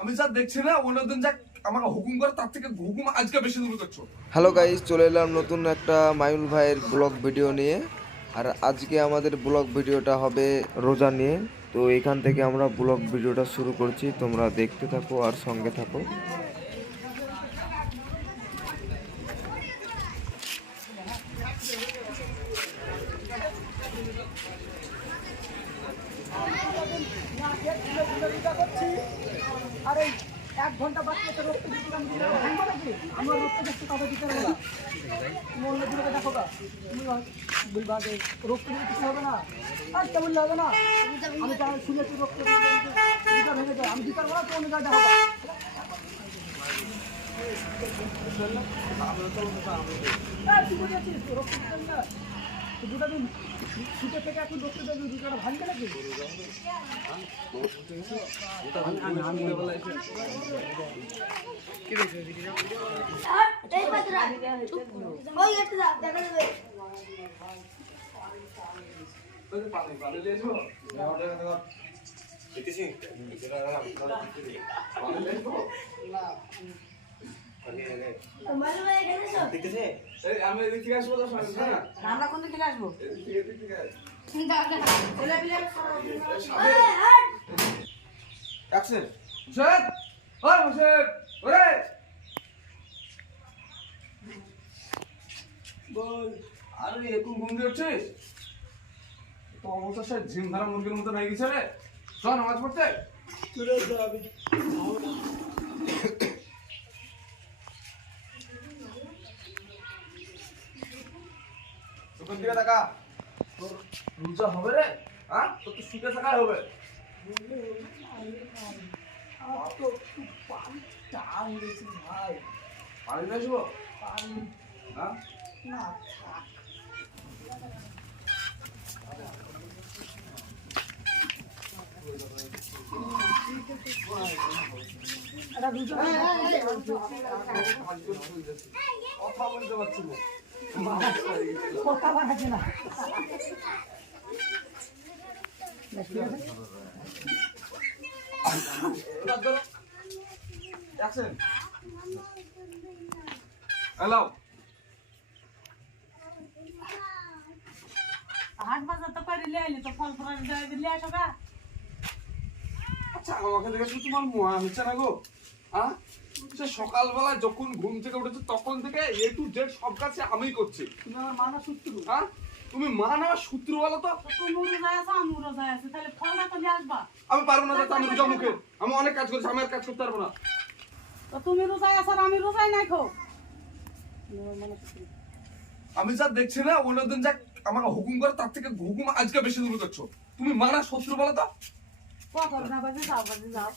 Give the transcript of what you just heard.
আমি যা দেখছি না অন্যদিন যা আমাকে হুকুম করে তার থেকে হুকুম আজকে বেশি দূর করছো। হ্যালো গাইস, চলে এলাম নতুন একটা মাইনুল ভাইয়ের ব্লগ ভিডিও নিয়ে। আর আজকে আমাদের ব্লগ ভিডিওটা হবে রোজা নিয়ে। তো এখান থেকে আমরা ব্লগ ভিডিওটা শুরু করছি, তোমরা দেখতে থাকো আর সঙ্গে থাকো। আরে 1 ঘন্টা বাকি তো রক্ত দিতে ভাঙবো নাকি? আমার রক্ত দেখতে কবে দিতে হবে না? তুমি অন্য দিকে দেখো গা, তুমি বলবা যে রক্ত দিতে কিছু হবে না, আর কেমন হবে না? আমি যা শুনেছি রক্ত দিতে ভেঙে যায়, আমি দিতে পারবো না, তো অন্য জায়গায় দেখো গা। তুই বলেছিস রক্ত দিতে না, দুটা দিন শুতে থেকে এখন রক্ত দেবে, দুটা ভাঙবে নাকি? আমি এদিক থেকে আসবো না, আমরা কোন দিকে আসবো? অ্যাকশন। মুর্শেদ, ওই মুর্শেদ, ওরে বল। আরে এখন ঘুম দিয়ে উঠছিস? তো অবস্থা সে জিম ধারা মুরগির মতো হয়ে গেছে রে। চল নামাজ পড়তে। দোকান দিকে টাকা তোর রোজা হবে রে। হ্যাঁ, তোর তো শুকে থাকাই হবে। পানি নিয়ে আসবো? হ্যাঁ, কথা বলতে পারছি না। কথা বাড়াচ্ছে না। হ্যালো, হাট বাজার তো করে নিয়ে আইলি তো ফল ফল নিয়ে আসো গা। আচ্ছা আমাকে দেখে তো তোমার মহা হচ্ছে না গো। হ্যাঁ, সে সকালবেলা যখন ঘুম থেকে উঠেছে তখন থেকে এ টু জেড সব কাছে আমিই করছি। তুমি আমার মানা সত্যি। হ্যাঁ, তুমি মা না শত্রু বলো তো? তুমি রোজায় আছো, আমি রোজায় আছি, তাহলে ফল না তো নিয়ে আসবা। আমি পারবো না যাতে, আমি রোজা মুখে, আমি অনেক কাজ করছি, আমি আর কাজ করতে পারবো না। তো তুমি রোজায় আছো আর আমি রোজায় নাই খো। আমি যা দেখছি না অন্যদিন যা আমাকে হুকুম করে তার থেকে হুকুম আজকে বেশি দূর করছো। তুমি মা না শত্রু বলো তো? কথা না বাজে যাও, বাজে যাও।